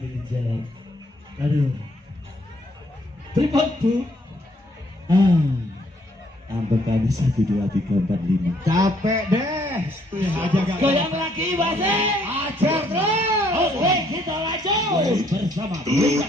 sambil dijawab. Aduh. Tripod Bu. Tambah kali 1, 2, 3, 4, 5. Capek deh. Aja gak. Goyang lagi Base. Ajar terus. Oke, kita lanjut bersama BIKIN.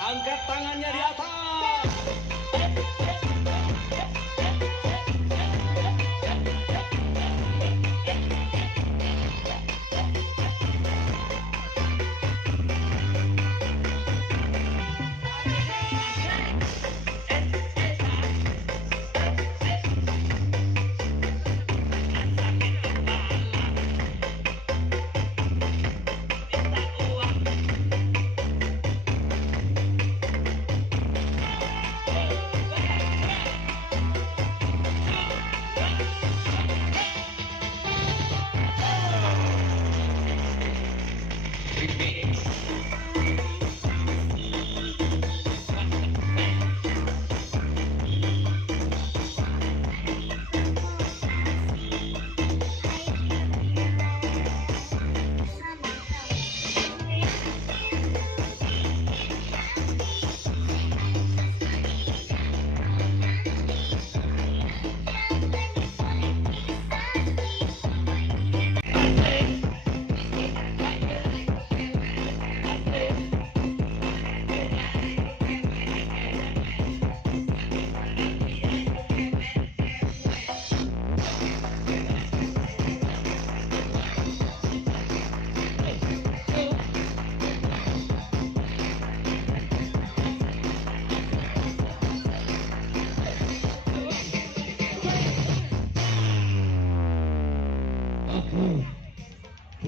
Angkat tangannya di atas.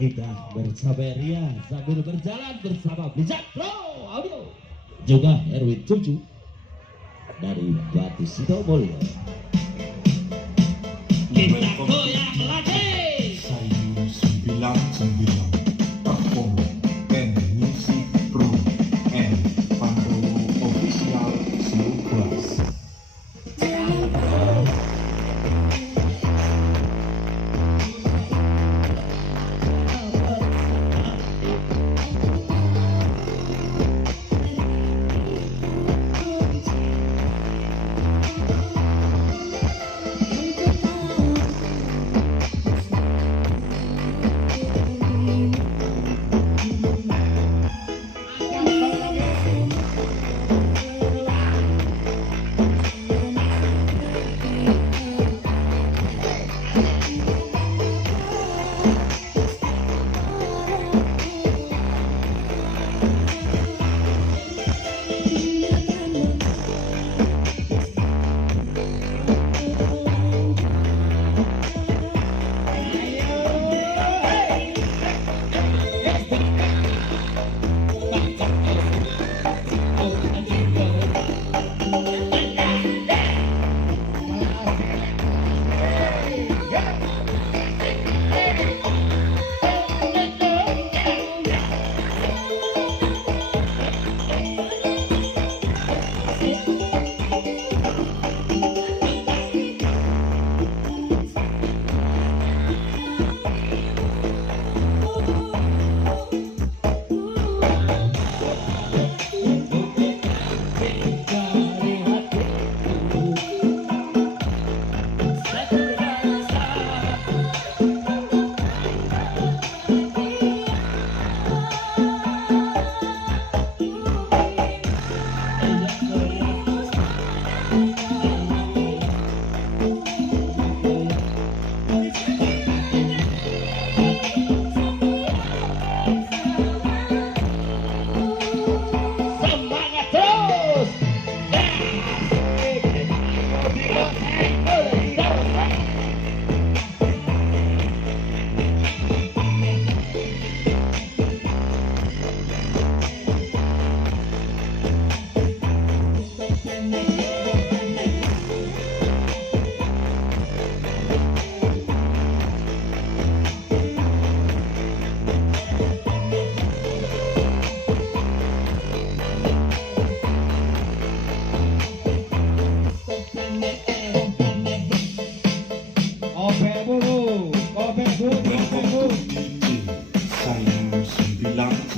Kita bersabar ya sambil berjalan bersama Bijak Pro Audio juga Erwin Cucu dari BATU Sidomulyo. Kita goyang lagi. Sayu 99 perform and music pro and Pandu official slow class.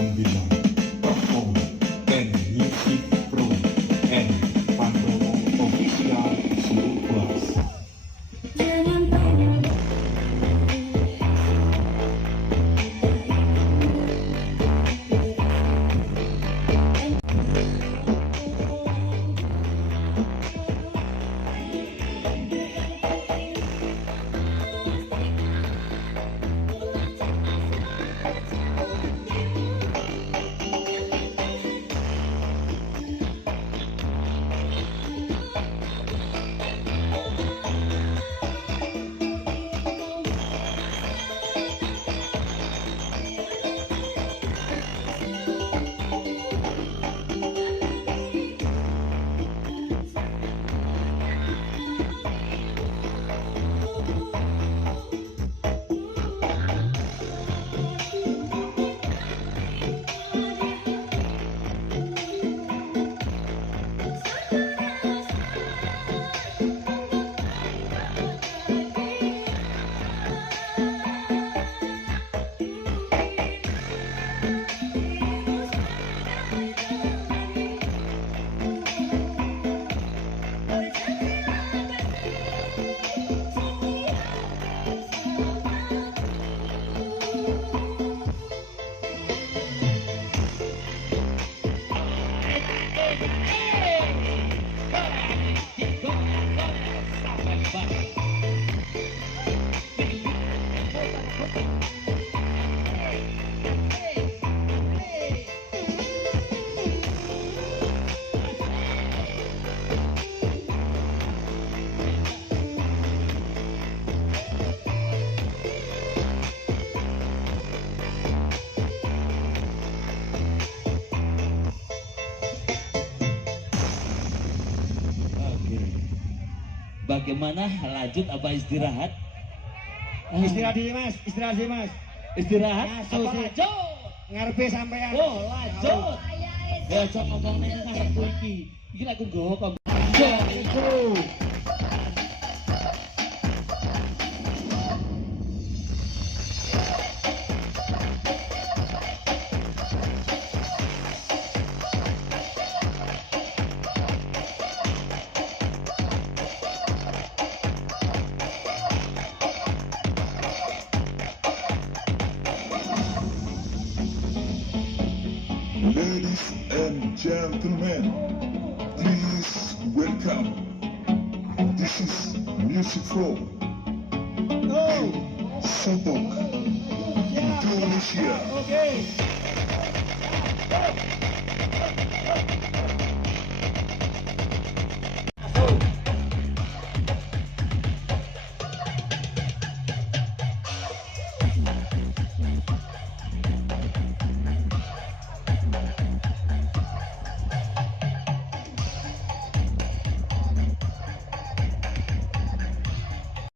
Performing and Music Pro and Pandowo Official Slow Class. Bagaimana, lanjut apa istirahat? Istirahat diri mas, istirahat diri mas. Istirahat Ngaso apa sih. lanjut? Ngarepe sampean. Oh lanjut. Ya cok ngomong nih ngarepku iki. Iki lek aku nggawa kok. Lanjut. Ladies and gentlemen, please welcome. This is Music Pro Sabok, Indonesia. Oke.